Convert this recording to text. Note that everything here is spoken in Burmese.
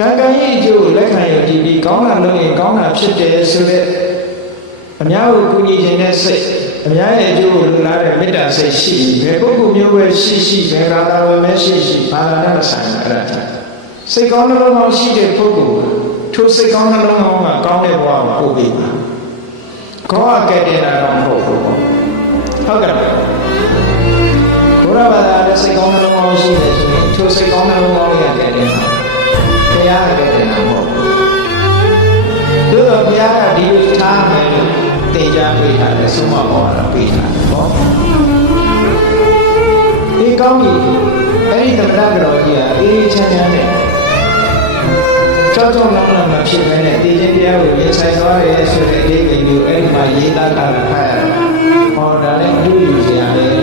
ကံကံရဲ့အကျိုးကိုလက်ခံရကြည့်ပြီးကောင်းတာလုပ်ရင်ကောင်းတာဖြစ်တယ်ဆိုတဲ့အများကိုကူညီခြင်းနဲ့စိတ်အများရဲ့အကျိုးကိုလူလားတဲ့မေတ္တာစိတ်ရှိဘယ်ပုဂ္ဂိုလ်မျိုးပဲရှိဘယ်ရာသာဝယ်မဲရှိဘာသာနဲ့ဆိုင်အဲ့ဒါစိတ်ကောင်းနှလုံးကောင်းရှိတဲ့ပုဂ္ဂိုလ်ထိုစိတ်ကောင်းနှလုံးကောင်းကကောင်းတဲ့ဘဝကိုပို့ပေးပါခေါ်ကဲ့တဲ့တာတော့မဟုတ်ဘူးဟုတ်ကဲ့ဘုရားဘာသာနဲ့စိတ်ကောင်းနှလုံးကောင်းရှိတယ်ဆိုရင်ထိုစိတ်ကောင်းနှလုံးကောင်းရတဲ့တဲ့တရားရတဲ့တဲ့မဟုတ်ဘူးတို့တော့ဘုရားကဒီလိုထားမယ်လို့တေချာပေးထားတယ်ဆုံးမပေါ်တာပေးထားတယ်ဟောဒီကောင်းပြီအဲ့ဒီသမဏတော်ကြီးကအေးချမ်းချမ်းနဲ့ကြောက်ကြောက်လန့်လန့်မဖြစ်ဘဲနဲ့တေခြင်းတရားကိုရင်ဆိုင်သွားရဲဆိုတဲ့အဓိပ္ပာယ်မျိုးအဲ့ဒီမှာရေးသားထားတာဖတ်ရဟောဒါလည်းအထူးယူစရာလေ